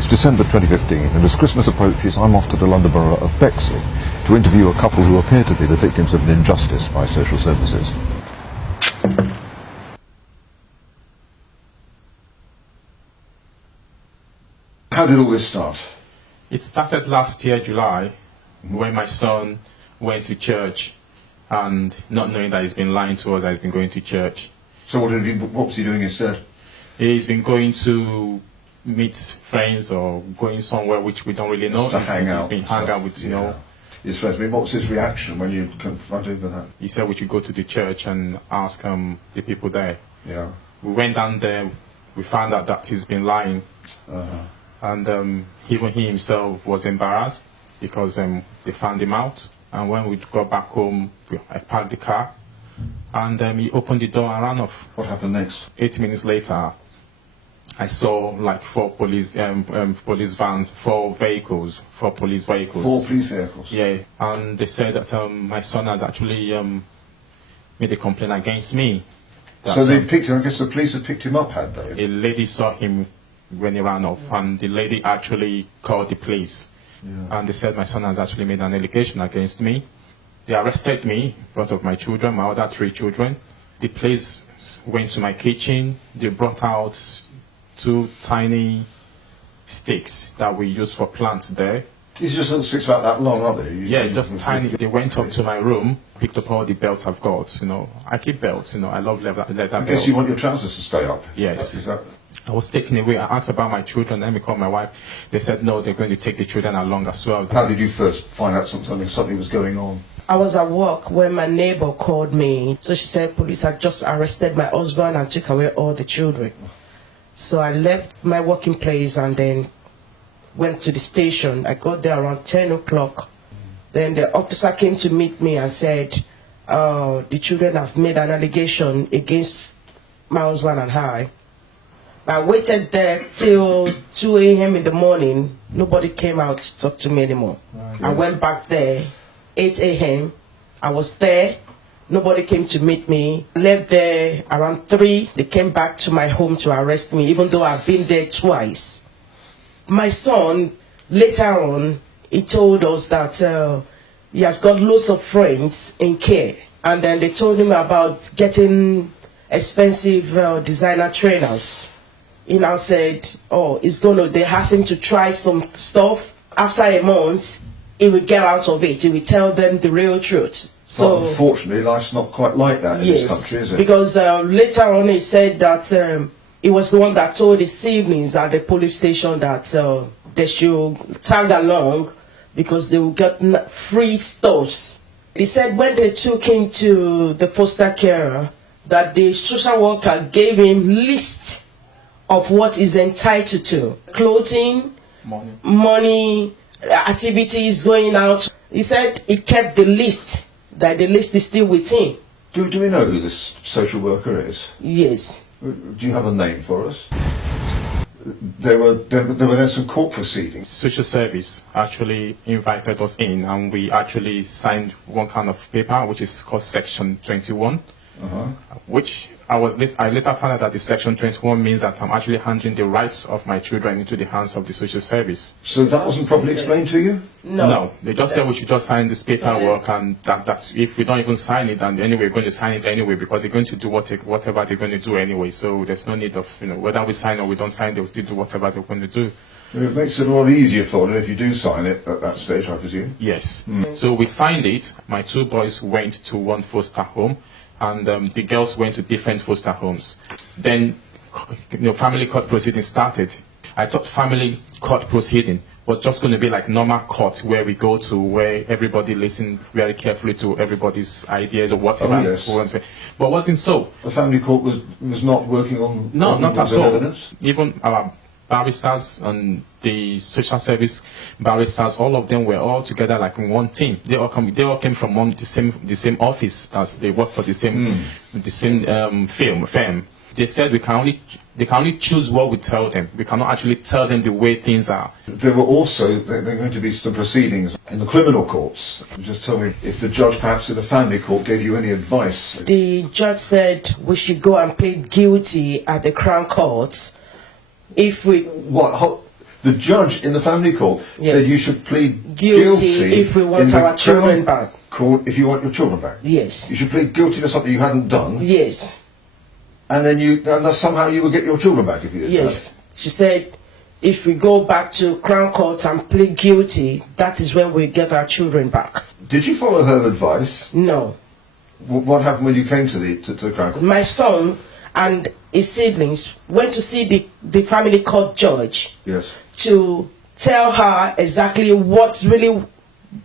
It's December 2015, and as Christmas approaches, I'm off to the London Borough of Bexley to interview a couple who appear to be the victims of an injustice by social services. How did all this start? It started last year, July, when my son went to church and not knowing that he's been lying to us, that he's been going to church. So what was he doing instead? He's been going to meet friends or going somewhere which we don't really know. Just to hang out. He's been hanging out with, his friends. I mean, what was his reaction when you confronted him with that? He said we should go to the church and ask the people there. Yeah. We went down there, we found out that he's been lying. And even he himself was embarrassed because they found him out. And when we got back home, I parked the car, and he opened the door and ran off. What happened next? 8 minutes later, I saw like four police vans, four police vehicles. 4 police vehicles? Yeah, and they said that my son has actually made a complaint against me. That, so they picked him, I guess the police had picked him up, had they? A lady saw him when he ran off, and the lady actually called the police. Yeah. And they said my son has actually made an allegation against me. They arrested me in front of my children, my other 3 children. The police went to my kitchen. They brought out 2 tiny sticks that we use for plants there. These just little sticks about that long, aren't they? Yeah, just tiny. They went up to my room, picked up all the belts I've got. I keep belts. I love leather belts. I guess you want your trousers to stay up. Yes. I was taken away. I asked about my children, let me call my wife. They said no, they're going to take the children along as well. How did you first find out something was going on? I was at work when my neighbor called me. So she said police had just arrested my husband and took away all the children. So I left my working place and then went to the station. I got there around 10 o'clock. Then the officer came to meet me and said, the children have made an allegation against my husband and I waited there till 2 a.m. in the morning. Nobody came out to talk to me anymore. Right. I went back there, 8 a.m. I was there. Nobody came to meet me. I left there around 3. They came back to my home to arrest me, even though I've been there twice. My son, later on, he told us that he has got lots of friends in care. And then they told him about getting expensive designer trainers. He now said, they asked him to try some stuff. After a month, he would get out of it. He would tell them the real truth. So, well, unfortunately, life's not quite like that in this country, is it? Because later on he said that he was the one that told his siblings at the police station that they should tag along because they will get free stuffs. He said when they took him to the foster care, that the social worker gave him list of what he's entitled to. Clothing, money, activities, going out. He said he kept the list, that the list is still with him. Do we know who this social worker is? Yes. Do you have a name for us? There were some court proceedings. Social service actually invited us in, and we actually signed one kind of paper which is called Section 21. Which I later found out that the Section 21 means that I'm actually handing the rights of my children into the hands of the social service. So that wasn't properly explained to you? No. They just said we should just sign this paperwork, and that's if we don't even sign it, then anyway we're going to sign it anyway because they're going to do whatever they're going to do anyway. So there's no need of whether we sign or we don't sign, they'll still do whatever they're going to do. It makes it a lot easier for them if you do sign it at that stage, I presume. Yes. So we signed it. My 2 boys went to one foster home, and the girls went to different foster homes. Then, family court proceedings started. I thought family court proceeding was just going to be like normal court where we go to where everybody listens very carefully to everybody's ideas or whatever. Oh, yes. But it wasn't so. The family court was not working on not at all. Evidence? Even our barristers and the social service barristers, all of them were all together like in one team. They all came from the same office as they work for the same firm. They said they can only choose what we tell them. We cannot actually tell them the way things are. There are going to be some proceedings in the criminal courts. Just tell me if the judge, perhaps in the family court, gave you any advice. The judge said we should go and plead guilty at the Crown Court. If we... What? The judge in the family court Yes. said you should plead Guilty if we want in the our children Crown back. Court if you want your children back. Yes. You should plead guilty to something you hadn't done, Yes. and then somehow you will get your children back if you did Yes. She said, if we go back to Crown Court and plead guilty, that is when we get our children back. that. Did you follow her advice? No. What happened when you came to the Crown Court? My son and his siblings went to see the family court judge Yes. to tell her exactly what really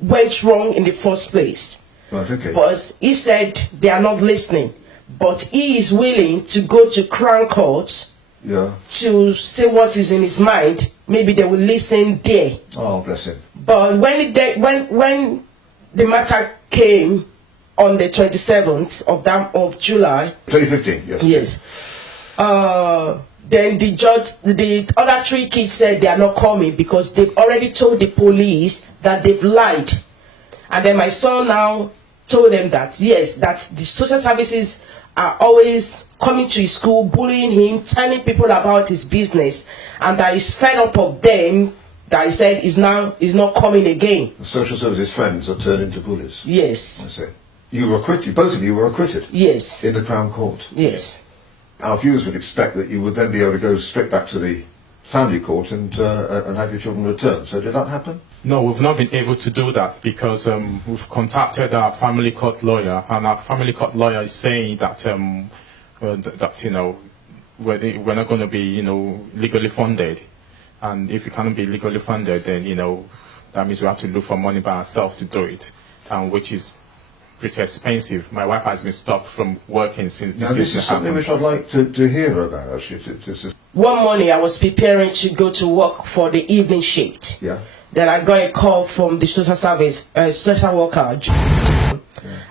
went wrong in the first place. Right. Okay. But he said they are not listening. But he is willing to go to Crown Court Yeah. to say what is in his mind. Maybe they will listen there. Oh, bless him. But when the matter came on the 27th of July, 2015. Yes. yes, then the judge, the other 3 kids said they are not coming because they've already told the police that they've lied. And then my son now told them that yes, that the social services are always coming to his school, bullying him, telling people about his business, and that he's fed up of them. That he said is not coming again. The social services friends are turned into bullies. Yes. I see. You were acquitted. Both of you were acquitted. Yes. In the Crown Court. Yes. Our viewers would expect that you would then be able to go straight back to the family court and have your children returned. So did that happen? No, we've not been able to do that because we've contacted our family court lawyer, and our family court lawyer is saying that that we're not going to be legally funded, and if we cannot be legally funded, then that means we have to look for money by ourselves to do it, which is pretty expensive. My wife has been stopped from working since Now, this is something which I'd like to hear about, actually. One morning I was preparing to go to work for the evening shift. Yeah. Then I got a call from the social service, social worker,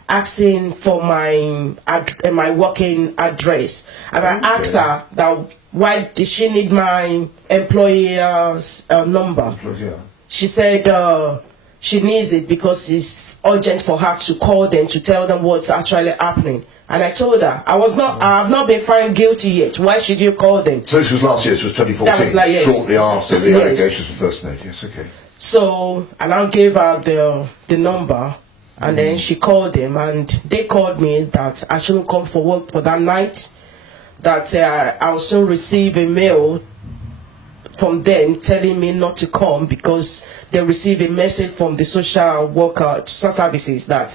asking for my working address. And I asked her that why did she need my employer's number? Yeah. She said she needs it because it's urgent for her to call them to tell them what's actually happening. And I told her I have not been found guilty yet. Why should you call them? So this was last year. This was 2014. That was like, yes. Shortly after the Yes. allegations were first made. Yes. Okay. So I now gave her the number, and then she called them, and they called me that I shouldn't come for work for that night, that I'll soon receive a mail from them telling me not to come because they received a message from the social worker, social services, that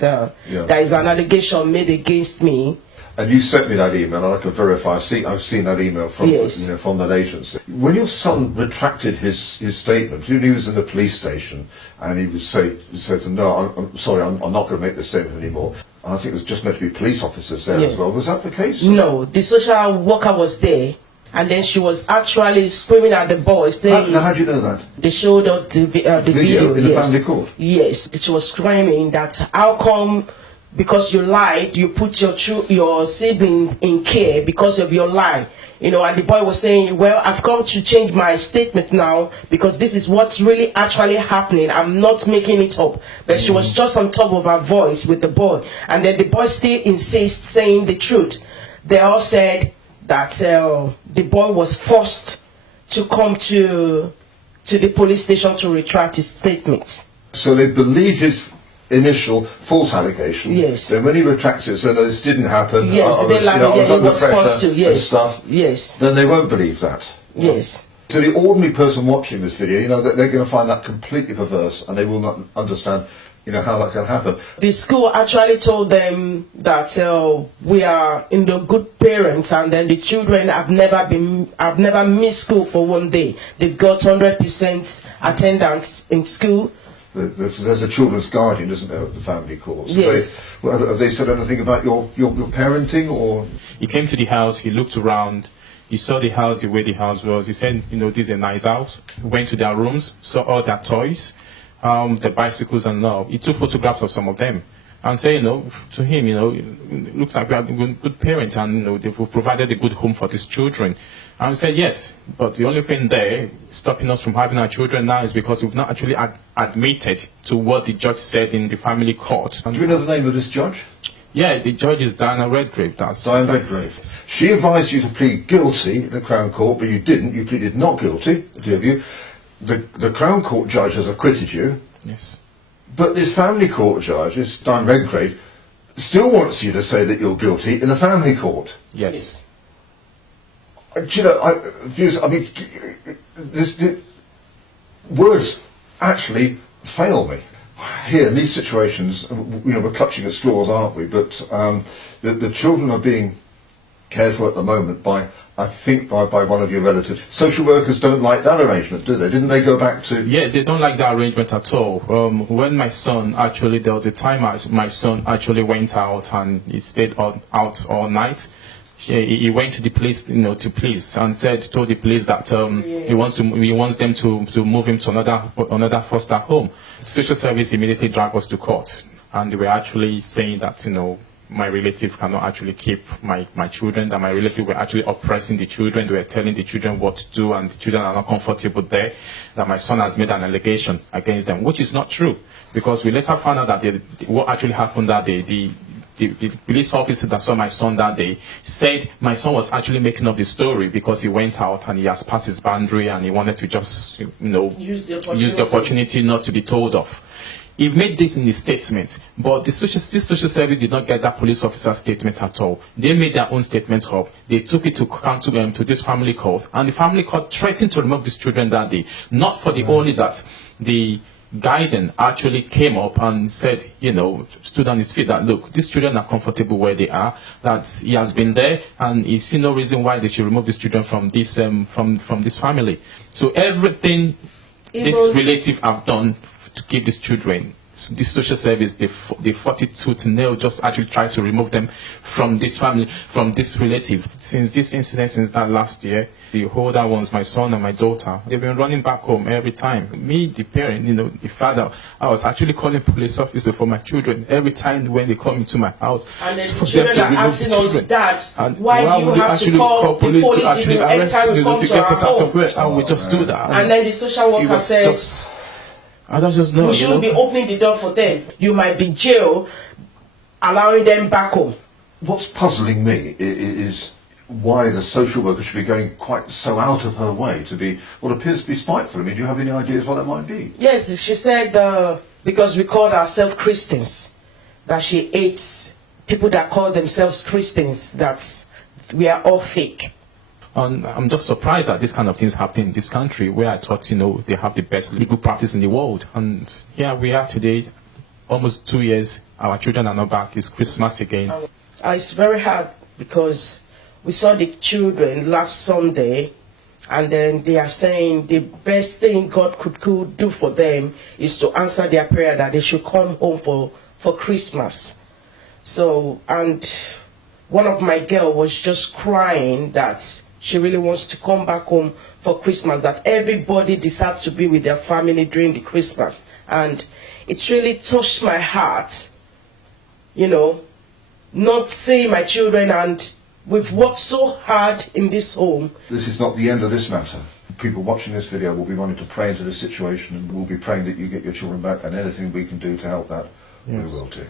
there is an allegation made against me. And you sent me that email, and I can verify. I've seen that email from Yes. From that agency. When your son retracted his statement, he was in the police station, and he would say to them, "No, I'm sorry, I'm not going to make this statement anymore." I think it was just meant to be police officers there Yes. as well. Was that the case? No, the social worker was there, and then she was actually screaming at the boy, saying, How do you know that? they showed us the video in the yes. family court? Yes, she was screaming that how come because you lied, you put your sibling in care because of your lie, and the boy was saying, well, I've come to change my statement now because this is what's really actually happening. I'm not making it up. But she was just on top of her voice with the boy, and then the boy still insists saying the truth. They all said that the boy was forced to come to the police station to retract his statement. So they believe his initial false allegation. Yes. Then when he retracts it, so this didn't happen. Yes, I they was, lied, I was he under was pressure forced to. and Yes. stuff. Yes. Then they won't believe that. Yes. To the ordinary person watching this video, that they're going to find that completely perverse, and they will not understand, how that can happen. The school actually told them that we are the good parents, and then the children have never missed school for one day. They've got 100% attendance in school. There's a children's guardian, isn't there, at the family court? So Yes. have they said anything about your parenting, or? He came to the house, he looked around, he saw the house, the way the house was. He said, this is a nice house. He went to their rooms, saw all their toys, the bicycles and all. He took photographs of some of them and said, to him, it looks like we are good parents, and they've provided a good home for these children. And we said, yes, but the only thing there stopping us from having our children now is because we've not actually admitted to what the judge said in the family court. Do you know the name of this judge? Yeah, the judge is Diana Redgrave. Diana Redgrave. She advised you to plead guilty in the Crown Court, but you didn't. You pleaded not guilty, the two of you. the Crown Court judge has acquitted you, Yes. but this family court judge, this Diane Redgrave, still wants you to say that you're guilty in the family court. Yes. Do you know, I mean, words actually fail me. Here, in these situations, you know, we're clutching at straws, aren't we? But the children are being cared for at the moment by, I think, by one of your relatives. Social workers don't like that arrangement, do they? Didn't they go back to... Yeah, they don't like that arrangement at all. When my son actually, there was a time my son actually went out and he stayed out all night. He went to the police, you know, to police and told the police that he wants them to move him to another foster home. Social service immediately dragged us to court, and they were actually saying that, you know, my relative cannot actually keep my children, that my relative were actually oppressing the children. They were telling the children what to do, and the children are not comfortable there, that my son has made an allegation against them, which is not true, because we later found out that what actually happened that day, the police officer that saw my son that day said my son was actually making up the story because he went out and he has passed his boundary and he wanted to just, you know, use the opportunity not to be told off. He made this in his statement, but this social service did not get that police officer's statement at all. They made their own statement up. They took it to this family court, and the family court threatened to remove these children that day. Not for the only that the guardian actually came up and said, you know, stood on his feet that, look, these children are comfortable where they are, that he has been there and he sees no reason why they should remove these children from this from this family. So everything this relative have done to keep these children, this social service, they fought it tooth and nail, just actually try to remove them from this family, from this relative. Since this incident, since that last year, the older ones, my son and my daughter, they've been running back home every time. Me, the parent, you know, the father, I was actually calling police officer for my children every time when they come into my house. And then the children are asking us, Dad, why do you have to call the police to actually arrest you, to get us out of where? And we just do that. And then the social worker said, I don't just know. We shouldn't be opening the door for them. You might be jail, allowing them back home. What's puzzling me is why the social worker should be going quite so out of her way to be what appears to be spiteful. I mean, do you have any ideas what it might be? Yes, she said because we called ourselves Christians, that she hates people that call themselves Christians, that we are all fake. And I'm just surprised that this kind of things happen in this country, where I thought, you know, they have the best legal practice in the world. And here we are today, almost 2 years, our children are not back. It's Christmas again. It's very hard because we saw the children last Sunday, and then they are saying the best thing God could do for them is to answer their prayer that they should come home for Christmas. So, and one of my girls was just crying that she really wants to come back home for Christmas, that everybody deserves to be with their family during the Christmas. And it really touched my heart, you know, not seeing my children, and we've worked so hard in this home. This is not the end of this matter. People watching this video will be wanting to pray into this situation, and we'll be praying that you get your children back, and anything we can do to help that, we will do.